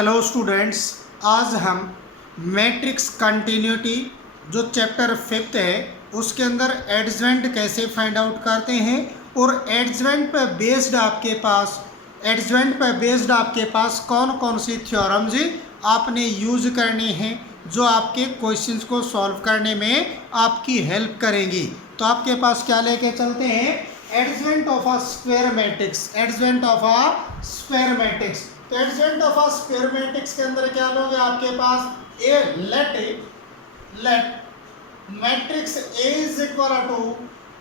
Hello students, आज हम matrix continuity जो चैप्टर 5 है उसके अंदर एडजवेंट कैसे फाइंड आउट करते हैं और एडजवेंट पर बेस्ड आपके पास कौन कौन सी थ्योरम्स आपने यूज करनी है जो आपके क्वेश्चंस को सॉल्व करने में आपकी हेल्प करेंगी। तो आपके पास क्या लेके चलते हैं, adjoint of a square matrix. तो adjoint of a square matrix के अंदर क्या लोगे आपके पास, let matrix A is equal to,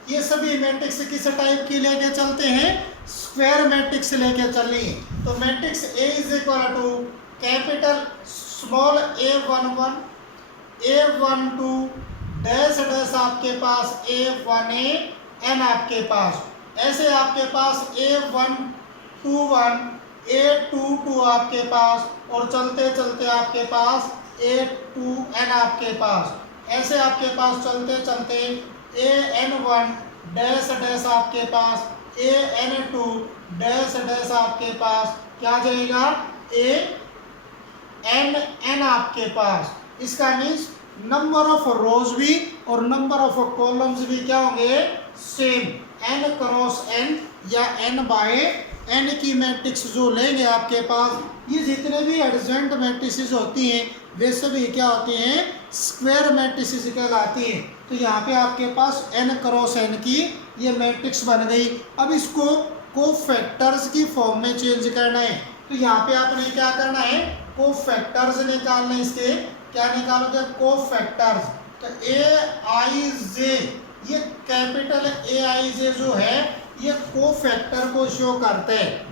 ये सभी मैट्रिक्स किस टाइप की लेके चलते हैं, स्क्वायर मैट्रिक्स लेके चलिए। तो matrix A is equal to capital small a11 a12 dash dash आपके पास a1a n आपके पास, ऐसे आपके पास a121 a22 आपके पास और चलते चलते आपके पास a2n आपके पास, ऐसे आपके पास चलते चलते an1 डैश डैश आपके पास an2 डैश डैश आपके पास क्या आ जाएगा an आपके पास। इसका मीन्स नंबर ऑफ रोज भी और नंबर ऑफ कॉलम्स भी क्या होंगे, सेम, n क्रॉस n या n बाय n की मैट्रिक्स जो लेंगे आपके पास, ये जितने भी एडजवेंट मैट्रिसेस होती हैं वे सभी क्या होती हैं, स्क्वायर मैट्रिसेस कहलाती हैं। तो यहाँ पे आपके पास n क्रॉस n की ये मैट्रिक्स बन गई। अब इसको कोफैक्टर्स की फॉर्म में चेंज करना है। तो यहाँ पे आपने क्या करना है, कोफैक्टर्स निकालने, इसके क्या निकालोगे, कोफैक्टर्स। तो aij, ये कैपिटल aij जो है ये कोफैक्टर को शो करते हैं।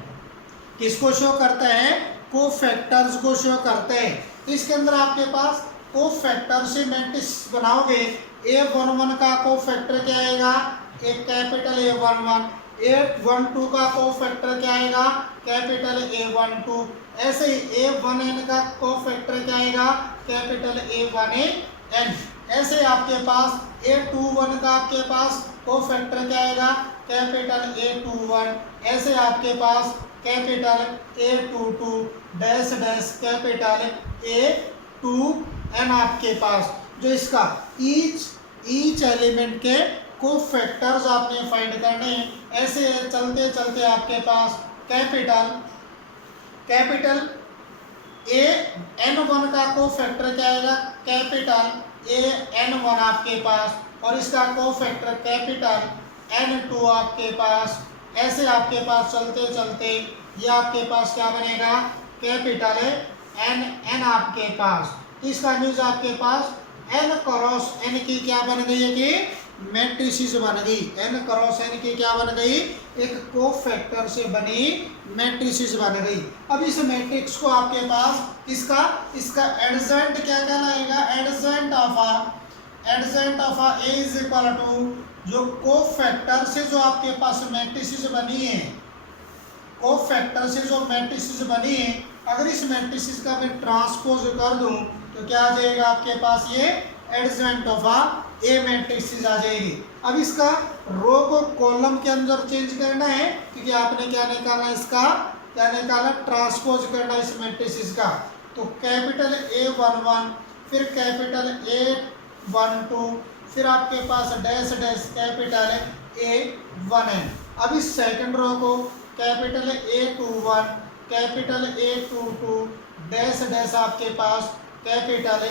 किसको शो करते हैं, कोफैक्टर्स को शो करते हैं। तो इसके अंदर आपके पास कोफैक्टर से मैट्रिक्स बनाओगे, a11 का कोफैक्टर क्या आएगा, एक कैपिटल A11, a12 का कोफैक्टर क्या आएगा, कैपिटल A12, ऐसे ही a1n का कोफैक्टर क्या आएगा, कैपिटल A1n, ऐसे आपके पास a21 का आपके पास कोफैक्टर क्या आएगा, कैपिटल A21, ऐसे आपके पास capital A22 dash dash capital A2n आपके पास। जो इसका ईच एलिमेंट के कोफैक्टर्स आपने फाइंड करने हैं। ऐसे चलते चलते आपके पास कैपिटल an1 का कोफैक्टर क्या आएगा, कैपिटल an1 आपके पास, और इसका कोफैक्टर कैपिटल n2 आपके पास। ऐसे आपके पास चलते चलते ये आपके पास क्या बनेगा, कैपिटल n आपके पास। इसका मीन्स आपके पास n क्रॉस n की क्या बन गई है कि मैट्रिसेस बन गई। n क्रॉस n की क्या बन गई, एक कोफैक्टर से बनी मैट्रिसेस बन गई। अब इस मैट्रिक्स को आपके पास इसका एडजवेंट क्या कहलाएगा, adjoint of a is equal to, जो कोफैक्टर से जो आपके पास मैट्रिसेस बनी है, कोफैक्टर से जो मैट्रिसेस बनी है, अगर इस मैट्रिसेस का मैं ट्रांसपोज कर दूं तो क्या आ जाएगा आपके पास, ये एडजवेंट ऑफ ए मैट्रिक्स आ जाएगी। अब इसका रो को कॉलम के अंदर चेंज करना है क्योंकि आपने क्या निकालना, इसका क्या निकालना, ट्रांसपोज करना इस मैट्रिक्स का। तो कैपिटल A11 फिर कैपिटल A12 फिर आपके पास डैश डैश कैपिटल A1n। अब इस सेकंड रो को capital A21 capital A22 dash dash आपके पास कैपिटल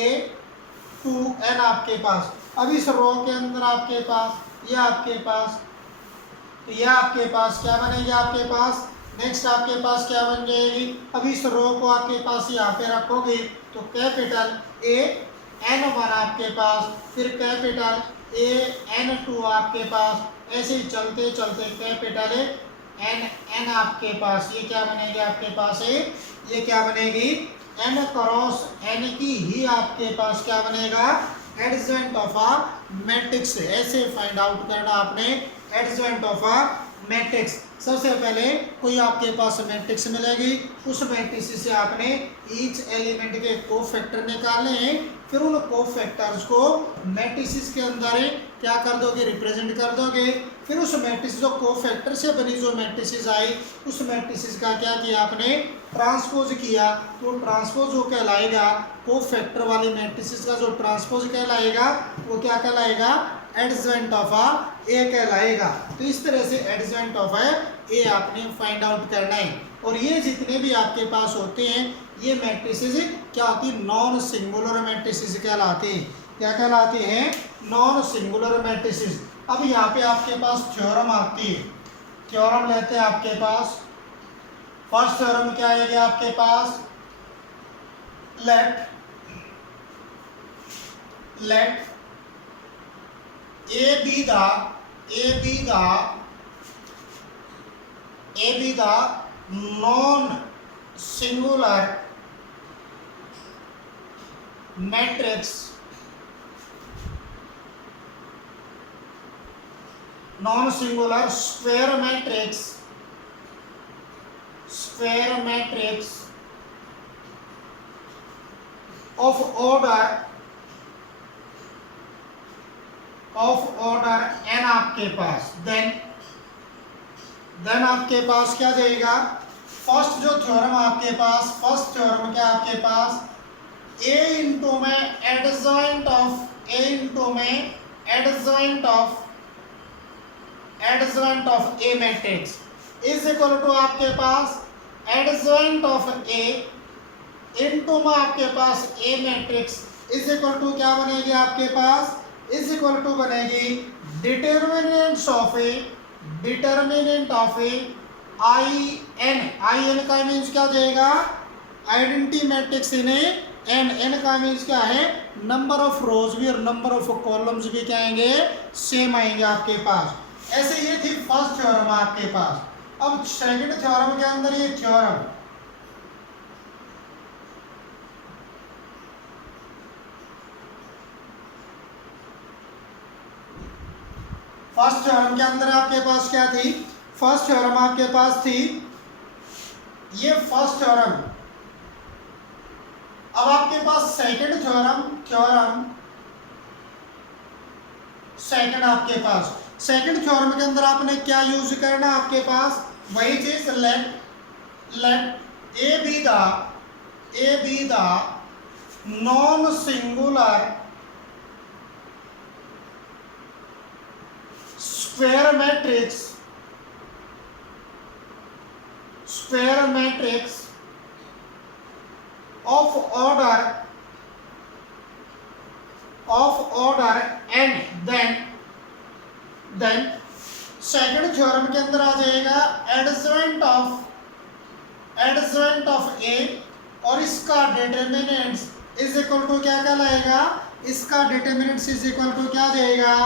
A2n आपके पास। अब इस रो के अंदर आपके पास ये आपके पास, तो ये आपके पास क्या बनेगी, आपके पास नेक्स्ट आपके पास क्या बन जाएगी। अब इस रो को आपके पास यहाँ पे रखोगे तो कैपिटल an1 आपके पास, फिर कैपिटल an2 आपके पास, ऐसे ही चलते चलते कैपिटल n आपके पास। ये क्या बनेगी आपके पास है, ये क्या बनेगी, n क्रॉस n की ही आपके पास क्या बनेगा, एडजवेंट ऑफ अ मैट्रिक्स। ऐसे फाइंड आउट करना आपने एडजवेंट ऑफ अ मैट्रिक्स। सबसे पहले कोई आपके पास मैट्रिक्स मिलेगी, उस मैट्रिक्स से आपने ईच एलिमेंट के कोफैक्टर निकालने हैं, फिर उन कोफैक्टर्स को मैट्रिक्स के अंदर क्या कर दोगे, रिप्रेजेंट कर दोगे। फिर उस मैट्रिक्स जो कोफैक्टर से बनी जो मैट्रिक्स आई, उस मैट्रिक्स का क्या किया आपने, ट्रांसपोज किया तो ट्रांसपोज वो कहलाएगा, को फैक्टर वाली मैट्रिसेस का जो ट्रांसपोज कहलाएगा वो क्या कहलाएगा, एडजॉइंट ऑफ ए कहलाएगा। तो इस तरह से एडजॉइंट ऑफ ए आपने फाइंड आउट करना है। और ये जितने भी आपके पास होते हैं ये मैट्रिसेस क्या होती है, नॉन सिंगुलर मैट्रिसेस कहलाते हैं। क्या कहलाते हैं, नॉन सिंगुलर मैट्रिसेस। अब यहाँ पे आपके पास थ्योरम आती है, थ्योरम लेते हैं आपके पास। फर्स्ट थ्योरम क्या आएगा आपके पास, let A B the non singular matrix, non singular square matrix of order n आपके पास, देन आपके पास क्या जाएगा, फर्स्ट जो थ्योरम आपके पास, फर्स्ट थ्योरम क्या आपके पास, a इंटू में adjoint of A matrix is equal to आपके पास एडजॉइंट ऑफ ए इनटू में आपके पास A matrix is equal to क्या बनेगी आपके पास, इज इक्वल टू बनेगी determinant of A I N का मीन्स क्या हो जाएगा, आइडेंटिटी मैट्रिक्स इन एन का मीन्स क्या है, नंबर ऑफ रोज भी और नंबर ऑफ कॉलम्स भी क्या आएंगे, सेम आएंगे आपके पास। ऐसे ये थी फर्स्ट थ्योरम आपके पास। अब सेकंड थ्योरम के अंदर ये थ्योरम, फर्स्ट थ्योरम के अंदर आपके पास क्या थी, फर्स्ट थ्योरम आपके पास थी ये फर्स्ट थ्योरम। अब आपके पास सेकंड थ्योरम सेकंड आपके पास, सेकंड थ्योरम के अंदर आपने क्या यूज करना, आपके पास वही चीज, let A B the non singular square matrix of order n, then second theorem के अंदर आ जाएगा एडजॉइंट ऑफ ए और इसका डिटर्मिनेंट्स इज इक्वल टू क्या कहलाएगा, इसका डिटर्मिनेंट्स इज इक्वल टू क्या जाएगा,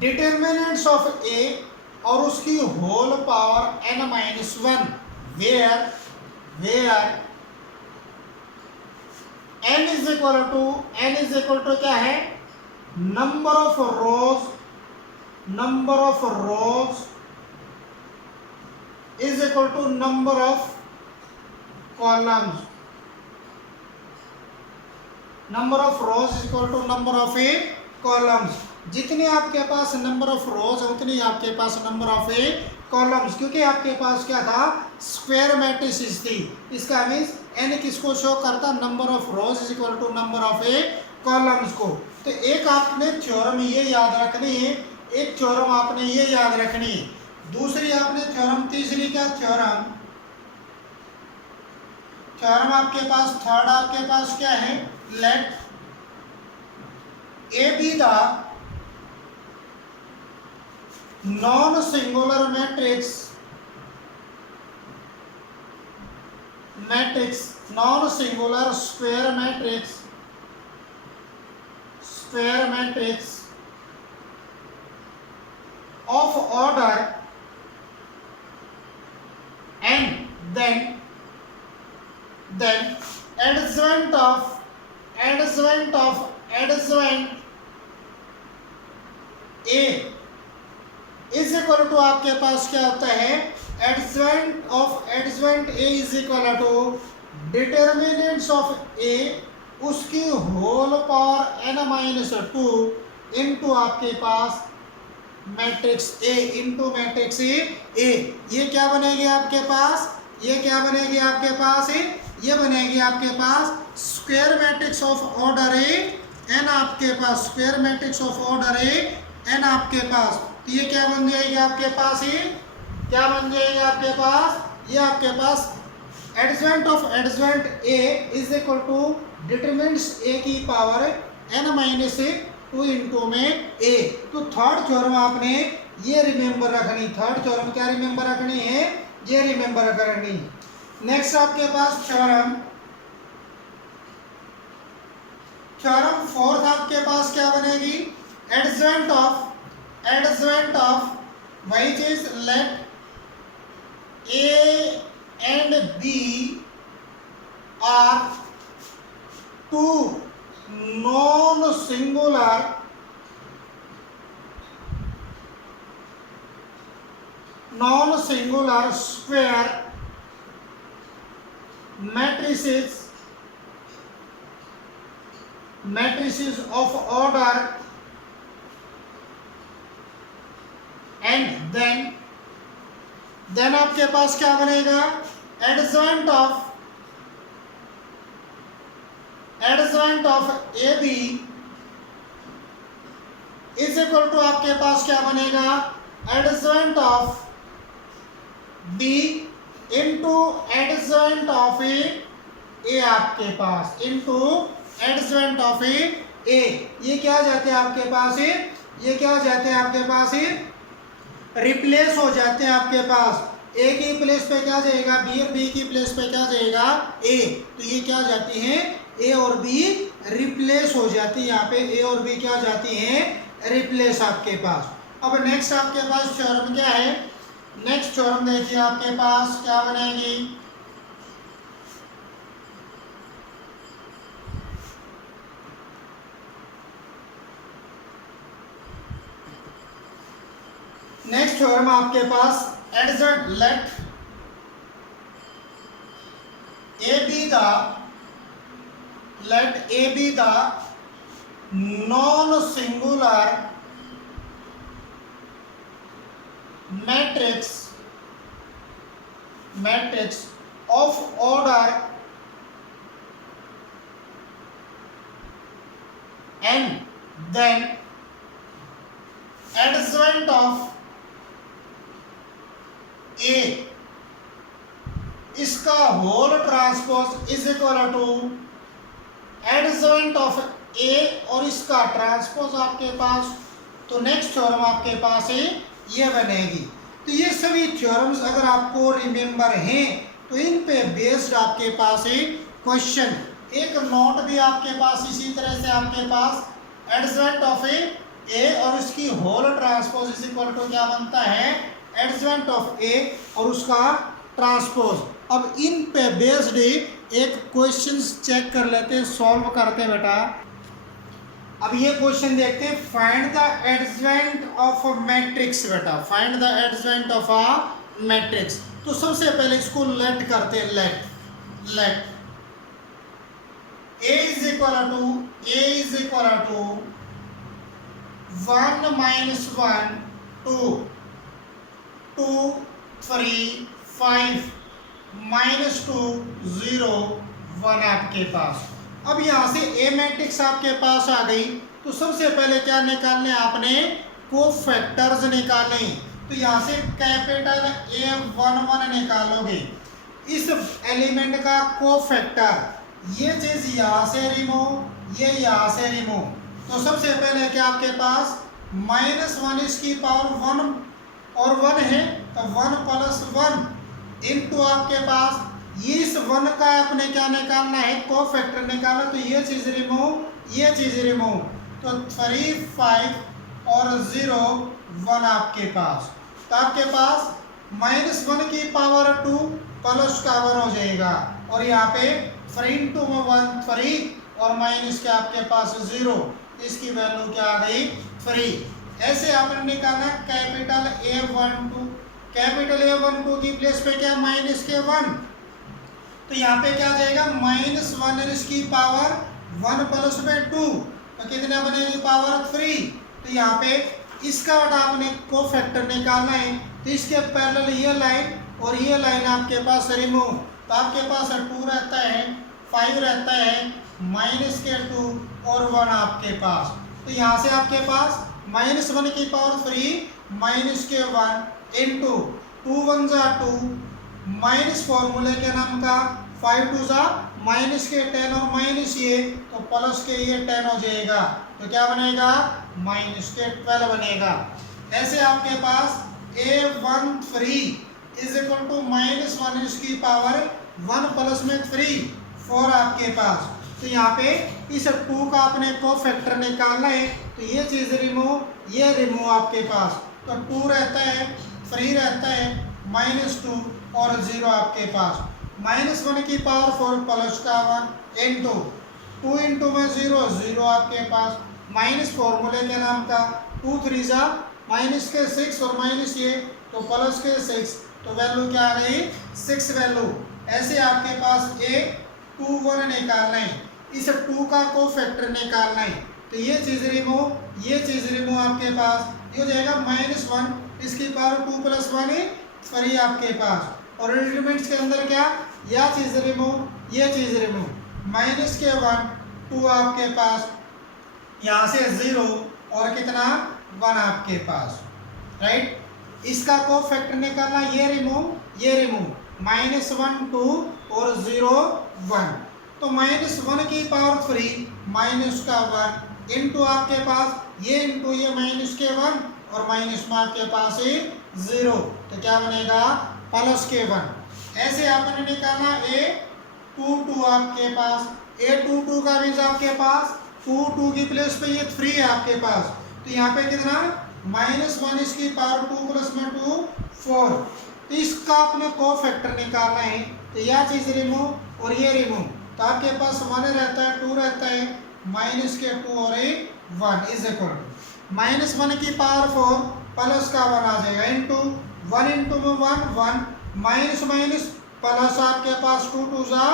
डिटर्मिनेंट्स ऑफ ए और उसकी whole power n-1 where n is equal to क्या है, number of rows is equal to number of columns, number of rows is equal to number of A columns. जितने आपके पास number of rows है उतनी आपके पास नंबर ऑफ ए कॉलम्स, क्योंकि आपके पास क्या था, स्क्वायर मैट्रिसेस थी। इसका मीन्स एन किसको शो करता, number of rows is equal to number of A columns को। तो एक आपने थ्योरम ये याद रखनी है, एक थ्योरम आपने ये याद रखनी है, दूसरी आपने थ्योरम, तीसरी क्या थ्योरम आपके पास, थर्ड आपके पास क्या है, let A B the non singular matrix non singular square matrix of order and then adjoint A is equal to आपके पास क्या होता है, adjoint A is equal to determinants of A उसकी होल पावर n-2 इनटू आपके पास matrix A into matrix A. ये क्या बनेगी आपके पास, ये क्या बनेगी आपके पास है, ये बनेगी आपके पास square matrix of order a n आपके पास, square matrix of order a n आपके पास। तो ये क्या बन जाएगी आपके पास, ये क्या बन जाएगी आपके पास, ये आपके पास adjoint of adjoint A is equal to determinants A की पावर एन माइनस 2 इंटू में ए। तो थर्ड थ्योरम आपने ये रिमेंबर रखनी, थर्ड थ्योरम क्या रिमेंबर रखनी है, ये रिमेंबर करनी। नेक्स्ट आपके पास थ्योरम फोर्थ आपके पास क्या बनेगी, एडजवेंट ऑफ वही चीज let A and B are two non singular square matrices of order and then आपके पास क्या बनेगा, adjoint of A B is equal to आपके पास क्या बनेगा, adjoint of B into adjoint of A आपके पास, इंटू एडजवेंट ऑफ ए। ये क्या जाते हैं आपके पास, ये क्या जाते हैं आपके पास, रिप्लेस हो जाते हैं आपके पास। ए की प्लेस पे क्या जाएगा, बी, और बी की प्लेस पे क्या जाएगा, ए। तो ये क्या जाती हैं, ए और बी रिप्लेस हो जाती है, यहाँ पे ए और बी क्या जाती हैं, रिप्लेस आपके पास। अब नेक्स्ट आपके पास थ्योरम क्या है, नेक्स्ट थ्योरम देखिए आपके पास क्या बनेगी, नेक्स्ट थ्योरम आपके पास adjoint let A B the non singular matrix of order and then adjoint of A इसका whole transpose is equal to adjoint of A और इसका ट्रांसपोज आपके पास। तो नेक्स्ट थ्योरम आपके पास है ये बनेगी। तो ये सभी थ्योरम्स अगर आपको रिमेंबर हैं तो इन पे बेस्ड आपके पास है क्वेश्चन। एक नोट भी आपके पास इसी तरह से आपके पास एडजवेंट ऑफ ए और उसकी whole transpose is equal to क्या बनता है, एडजवेंट ऑफ ए और उसका ट्रांसपोज। अब इन पे बेस्ड एक क्वेश्चन चेक कर लेते हैं, सॉल्व करते हैं बेटा। अब ये क्वेश्चन देखते हैं, find the adjoint of matrix. बेटा find the adjoint of a matrix. तो सबसे पहले इसको लेट करते हैं, let A is equal to 1 minus 1 2 2 3 5 minus 2 0 1 आपके पास। अब यहाँ से ए मैट्रिक्स आपके पास आ गई। तो सबसे पहले क्या निकालने, आपने कोफैक्टर्स निकालने। तो यहाँ से कैपिटल A11 निकालोगे, इस एलिमेंट का कोफैक्टर, ये चीज यहाँ से रिमूव, ये यहाँ से रिमूव। तो सबसे पहले क्या आपके पास -1 इसकी पावर 1 और 1 है, तो 1 प्लस 1 इंटू आपके पास ये इस 1 का आपने क्या निकालना है, कोफैक्टर निकाला। तो ये चीज रिमूव, ये चीज रिमूव। तो 3 5 और 0 1 आपके पास। तो आपके पास -1 की पावर 2 प्लस का 1 हो जाएगा और यहाँ पे 3 इंटू 1 3 और माइनस के आपके पास 0, इसकी वैल्यू क्या आ गई 3। ऐसे आपने निकाला कैपिटल A12, कैपिटल A12 की प्लेस पे क्या माइनस के 1। तो यहाँ पे क्या जाएगा -1 इसकी पावर 1 प्लस में 2, तो कितना बनेगी पावर 3। तो यहाँ पे इसका बेटा आपने कोफैक्टर निकालना है। तो इसके पैरेलल ये लाइन और ये लाइन आपके पास रिमूव, तो आपके पास 2 रहता है, 5 रहता है, -2 और 1 आपके पास। तो यहाँ से आपके पास -1 की पावर 3 -1 इंटू 2 1 जा 2 माइनस फॉर्मूले के नाम का 5 2 जा -10 और माइनस ये तो प्लस के ये 10 हो जाएगा, तो क्या बनेगा -12 बनेगा। ऐसे आपके पास A13 इज इक्वल टू -1 इसकी पावर 1 प्लस में 3 4 आपके पास। तो यहाँ पे इस 2 का अपने को फैक्टर निकालना है, तो ये चीज़ रिमूव, ये रिमूव आपके पास, तो 2 रहता है, 3 रहता है, -2 और 0 आपके पास। -1 की पावर 4 प्लस का 1 इंटू 2 इंटू में 0 0 आपके पास, माइनस फॉर्मूले के नाम का 2 3 जा माइनस के 6 और माइनस ये तो प्लस के 6, तो वैल्यू क्या आ गई 6 वैल्यू। ऐसे आपके पास A21 निकालना है, इस 2 का को फैक्टर निकालना है, तो ये चीज़ रिमूव, ये चीज़ रिमूव आपके पास, ये हो जाएगा -1 इसकी पावर 2 प्लस 1 3 आपके पास। और एलिमेंट्स के अंदर क्या, यह चीज़ रिमूव, ये चीज़ रिमूव, -1 2 आपके पास, यहाँ से 0 और कितना 1 आपके पास, राइट। इसका को फैक्टर निकालना, ये रिमूव, ये रिमूव, -1 2 और 0 1, तो -1 की पावर 3 माइनस का 1 इंटू आपके पास ये इंटू ये माइनस के 1 और माइनस में आपके पास 0, तो क्या बनेगा प्लस के 1। ऐसे आपने निकाला A22 आपके पास, A22 का मीन्स आपके पास 2 की प्लेस पे ये 3 है आपके पास, तो यहाँ पे कितना -1 इसकी पावर 2 प्लस में 2 4, तो इसका अपने को फैक्टर निकालना है, तो यह चीज़ रिमूव और ये रिमूव, तो आपके पास 1 रहता है, 2 रहता है, -2 और 1 इज इक्वल टू -1 की पावर 4 प्लस का 1 आ जाएगा इंटू 1 इंटू में 1 माइनस माइनस प्लस आपके पास 2 2 जा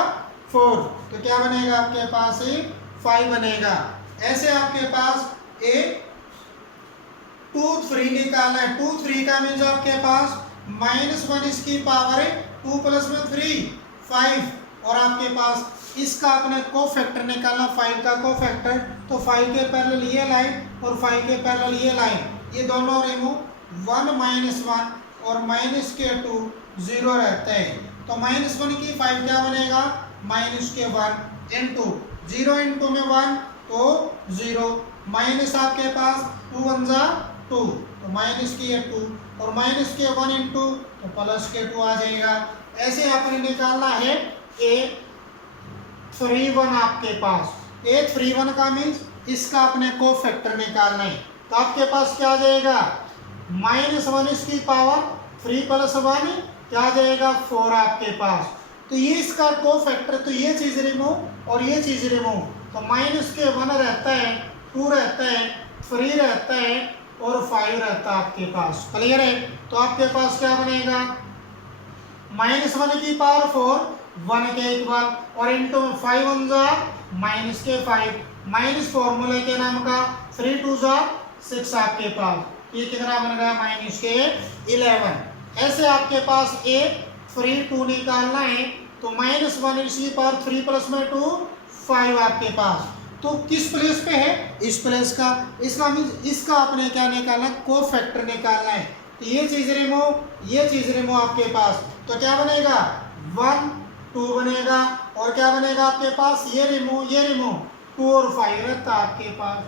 4, तो क्या बनेगा आपके पास 5 बनेगा। ऐसे आपके पास A23 निकालना है, 2 3 का मीन्स आपके पास -1 इसकी पावर 2 प्लस में 3 5, और आपके पास इसका अपने को फैक्टर निकालना 5 का को फैक्टर, तो 5 के पैरेलल ये लाइन और 5 के पैरेलल ये लाइन, ये दोनों रिमूव 1 -1 और -2 0 रहते हैं, तो -1 की 5 क्या बनेगा -1 इंटू 0 इंटू में 1 तो 0 माइनस आपके पास 2 1 जा 2, तो माइनस की 2 और माइनस के 1 इंटू तो प्लस के 2 आ जाएगा। ऐसे आपने निकालना है A31 आपके पास, A31 का मीन्स इसका अपने को फैक्टर निकालना है, तो आपके पास क्या आ जाएगा -1 इसकी पावर 3 प्लस 1 क्या आ जाएगा 4 आपके पास, तो ये इसका को फैक्टर, तो ये चीज़ रिमूव और ये चीज़ रिमूव, तो माइनस के 1 रहता है, 2 रहता है, 3 रहता है और 5 रहता है आपके पास, क्लियर है। तो आपके पास क्या बनेगा -1 की पावर 4 1 के इक्वल और इंटू 5 1 जा माइनस के 5 माइनस फॉर्मूले के नाम का 3 2 जा 6 आपके पास, ये कितना बन गया -11। ऐसे आपके पास A32 निकालना है, तो -1 इसकी पावर 3 प्लस में 2 5 आपके पास, तो किस प्लेस पे है इस प्लेस का, इसका मीन्स इसका अपने क्या निकालना है को फैक्टर निकालना है, तो ये चीज़ रिमूव, ये चीज़ रिमूव आपके पास, तो क्या बनेगा 1 2 बनेगा और क्या बनेगा आपके पास ये रिमूव 2 और 5 रहता आपके पास,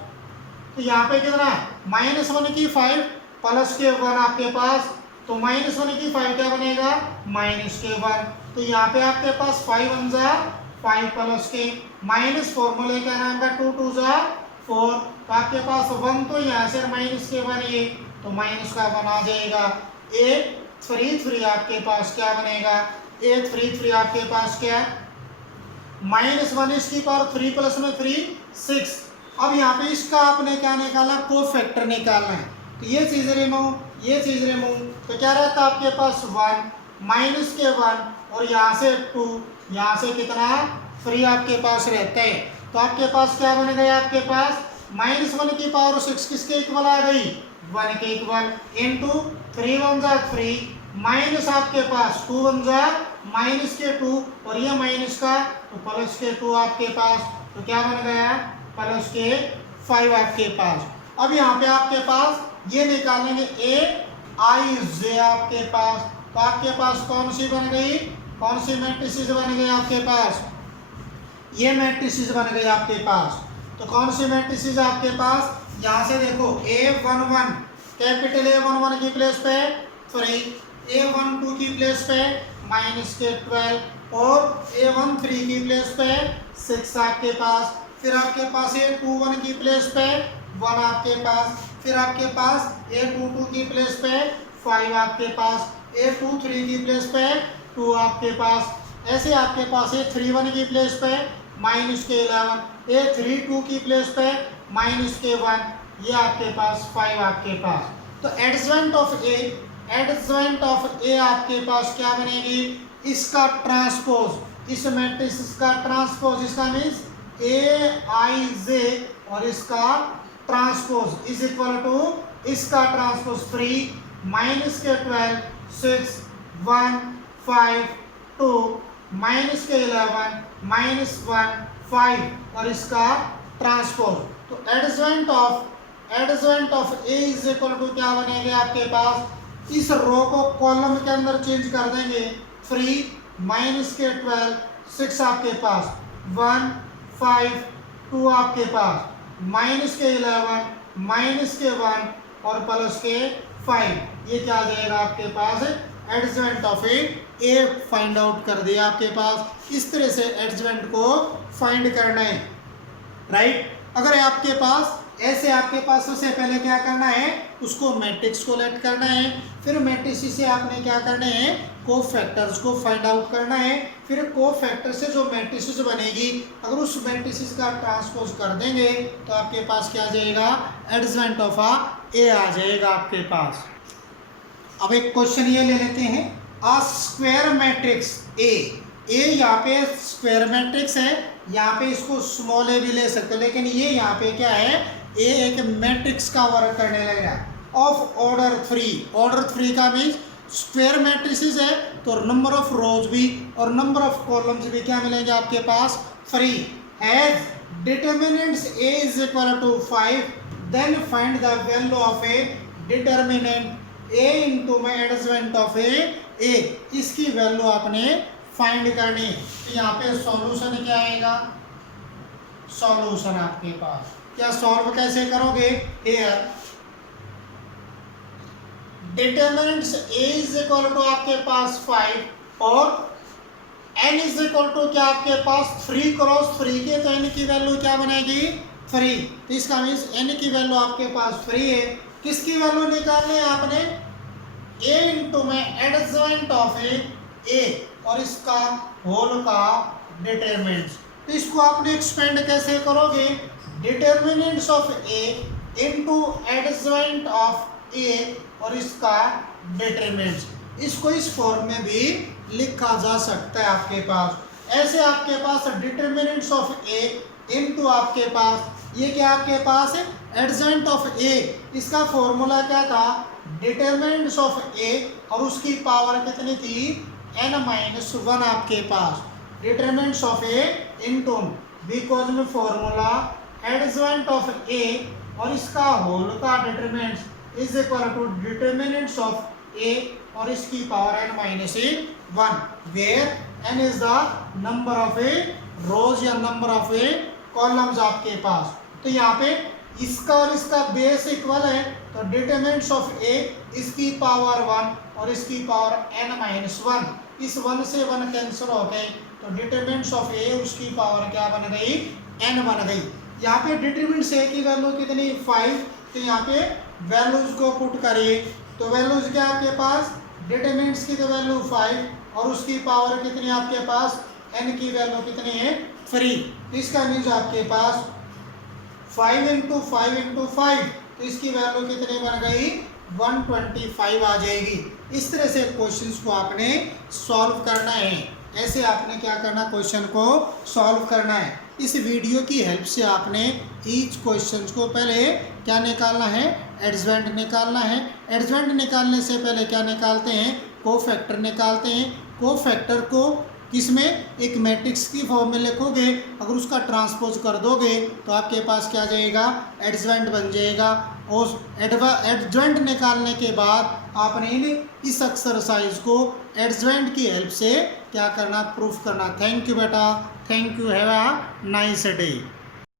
तो यहाँ पे कितना -1 की 5 प्लस के 1 आपके पास, तो -1 की 5 क्या बनेगा -1, तो यहाँ पे आपके पास 5 1 जा 5 प्लस के माइनस फॉर्मूले का नाम का 2 2 जा 4, तो आपके पास 1 तो यहाँ से माइनस के 1 ये तो माइनस का 1 आ जाएगा। A33 आपके पास क्या बनेगा A33 आपके पास क्या -1 इसकी पावर 3 प्लस में 3 6, अब यहाँ पे इसका आपने क्या निकाला को फैक्टर निकालना है, तो ये चीज़ रिमूव, ये चीज़ रिमूव, तो क्या रहता है आपके पास 1 माइनस के 1 और यहाँ से 2, यहाँ से कितना 3 आपके पास रहता है, तो आपके पास क्या बन गया आपके पास -1 की पावर 6 किसके इक्वल आ गई 1 के इक्वल इंटू 3 1 जा 3 माइनस आपके पास 2 वन जा माइनस के 2 और ये माइनस का तो प्लस के 2 आपके पास, तो क्या बन गया प्लस के 5 आपके पास। अब यहाँ पे आपके पास ये निकालेंगे ए आई जे आपके पास, तो आपके पास कौन सी बन गई, कौन सी मैट्रिसेस बन गई आपके पास, ये मैट्रिसेस बन गई आपके पास। तो कौन सी मैट्रिसेस आपके पास, यहाँ से देखो A11 कैपिटल A11 की प्लेस पे 3, A12 की प्लेस पे माइनस के 12 और A13 की प्लेस पे 6 आपके पास, फिर आपके पास A21 की प्लेस पे 1 आपके पास, फिर आपके पास A22 की प्लेस पे 5 आपके पास, A23 की प्लेस पे 2 आपके पास, ऐसे आपके पास A31 की प्लेस पे माइनस के 11, A32 की प्लेस पे माइनस के 1, ये आपके पास 5 आपके पास। तो adjoint of A, एडजवेंट of A आपके पास क्या बनेगी, इसका ट्रांसपोज, इस मैट्रिक्स का ट्रांसपोज, इसका मीन्स ए आई जे और इसका ट्रांसपोज इज इक्वल टू इसका ट्रांसपोज 3 माइनस के 12 6 1 5 2 माइनस के 11 माइनस 1 5 और इसका ट्रांसपोज। तो adjoint of A is equal to क्या बनेंगे आपके पास, इस रो को कॉलम के अंदर चेंज कर देंगे, 3 माइनस के 12 6 आपके पास 1 5 2 आपके पास माइनस के 11 माइनस के 1 और प्लस के 5, ये क्या आ जाएगा आपके पास, adjoint of A find out कर दिया आपके पास। इस तरह से एडजवेंट को फाइंड करना है, राइट। अगर आपके पास ऐसे, आपके पास सबसे पहले क्या करना है, उसको मैट्रिक्स को लेट करना है, फिर मैट्रिक्स से आपने क्या करना है, कोफैक्टर्स को फाइंड आउट करना है, फिर कोफैक्टर से जो मैट्रिक्स बनेगी अगर उस मैट्रिक्स का ट्रांसपोज कर देंगे तो आपके पास क्या आ जाएगा, एडजवेंट ऑफ ए आ जाएगा आपके पास। अब एक क्वेश्चन ये ले लेते हैं, आ स्क्वायर मैट्रिक्स ए, यहाँ पे स्क्वायर मैट्रिक्स है, यहाँ पे इसको स्मॉल ए भी ले सकते हो, लेकिन ये यहाँ पे क्या है, ए एक मैट्रिक्स का वर्क करने लगेगा ऑफ ऑर्डर 3। ऑर्डर 3 का मीन्स स्क्वायर मैट्रिसेस है तो नंबर ऑफ रोज भी और नंबर ऑफ कॉलम्स भी क्या मिलेंगे आपके पास, 3। Has determinants A is equal to 5, then find the value of A determinant A into में एडजवेंट ऑफ ए, इसकी वैल्यू आपने फाइंड करनी। तो यहाँ पे सॉल्यूशन क्या आएगा, सॉल्यूशन आपके पास क्या सॉल्व कैसे करोगे, here determinants A is equal to आपके पास 5 और n इज इक्वल टू क्या आपके पास 3 क्रॉस 3 के, तो n की वैल्यू क्या बनेगी 3, तो इसका मीन्स n की वैल्यू आपके पास 3 है। किसकी वैल्यू निकालनी है आपने, a इंटू में एडजवेंट ऑफ ए और इसका होल का डिटरमिनेंट्स। तो इसको आपने एक्सपेंड कैसे करोगे, determinants of A into adjoint of A और इसका डिटरमिनेंट्स, इसको इस फॉर्म में भी लिखा जा सकता है आपके पास। ऐसे आपके पास डिटर्मिनेंट्स ऑफ ए इंटू आपके पास ये क्या आपके पास है एडजवेंट ऑफ ए, इसका फॉर्मूला क्या था, डिटर्मिनेंट्स ऑफ ए और उसकी पावर कितनी थी n-1 आपके पास, determinants of A into because में फॉर्मूला एडजवेंट ऑफ ए और इसका होल का determinants is equal to determinants of A और इसकी power n-1, where n is the number of a rows या नंबर ऑफ ए कॉलम्स आपके पास। तो यहाँ पे इसका और इसका बेस इक्वल है तो डिटर्मिनेंट्स ऑफ ए इसकी पावर 1 और इसकी पावर n-1, इस 1 से 1 कैंसिल हो गए तो डिटर्मिनेंट्स ऑफ ए उसकी पावर क्या बन गई, n बन गई। यहाँ पे डिटर्मिनेंट्स ए की वैल्यू कितनी 5, तो यहाँ पे वैल्यूज को पुट करिए तो वैल्यूज क्या आपके पास, डिटर्मिनेंट्स की तो वैल्यू 5 और उसकी पावर कितनी आपके पास, n की वैल्यू कितनी है 3, इसका मीन्स आपके पास 5 इंटू 5 इंटू 5 तो इसकी वैल्यू कितनी बन गई 125 आ जाएगी। इस तरह से क्वेश्चंस को आपने सॉल्व करना है, ऐसे आपने क्या करना क्वेश्चन को सॉल्व करना है। इस वीडियो की हेल्प से आपने ईच क्वेश्चंस को पहले क्या निकालना है, एडजवेंट निकालना है। एडजवेंट निकालने से पहले क्या निकालते हैं, कोफैक्टर निकालते हैं। कोफैक्टर को किसमें, एक मैट्रिक्स की फॉर्म में लिखोगे, अगर उसका ट्रांसपोज कर दोगे तो आपके पास क्या आ जाएगा, एडजॉइंट बन जाएगा। और एडजॉइंट निकालने के बाद आपने इस एक्सरसाइज को एडजॉइंट की हेल्प से क्या करना, प्रूफ करना। थैंक यू बेटा, thank you, have a nice day.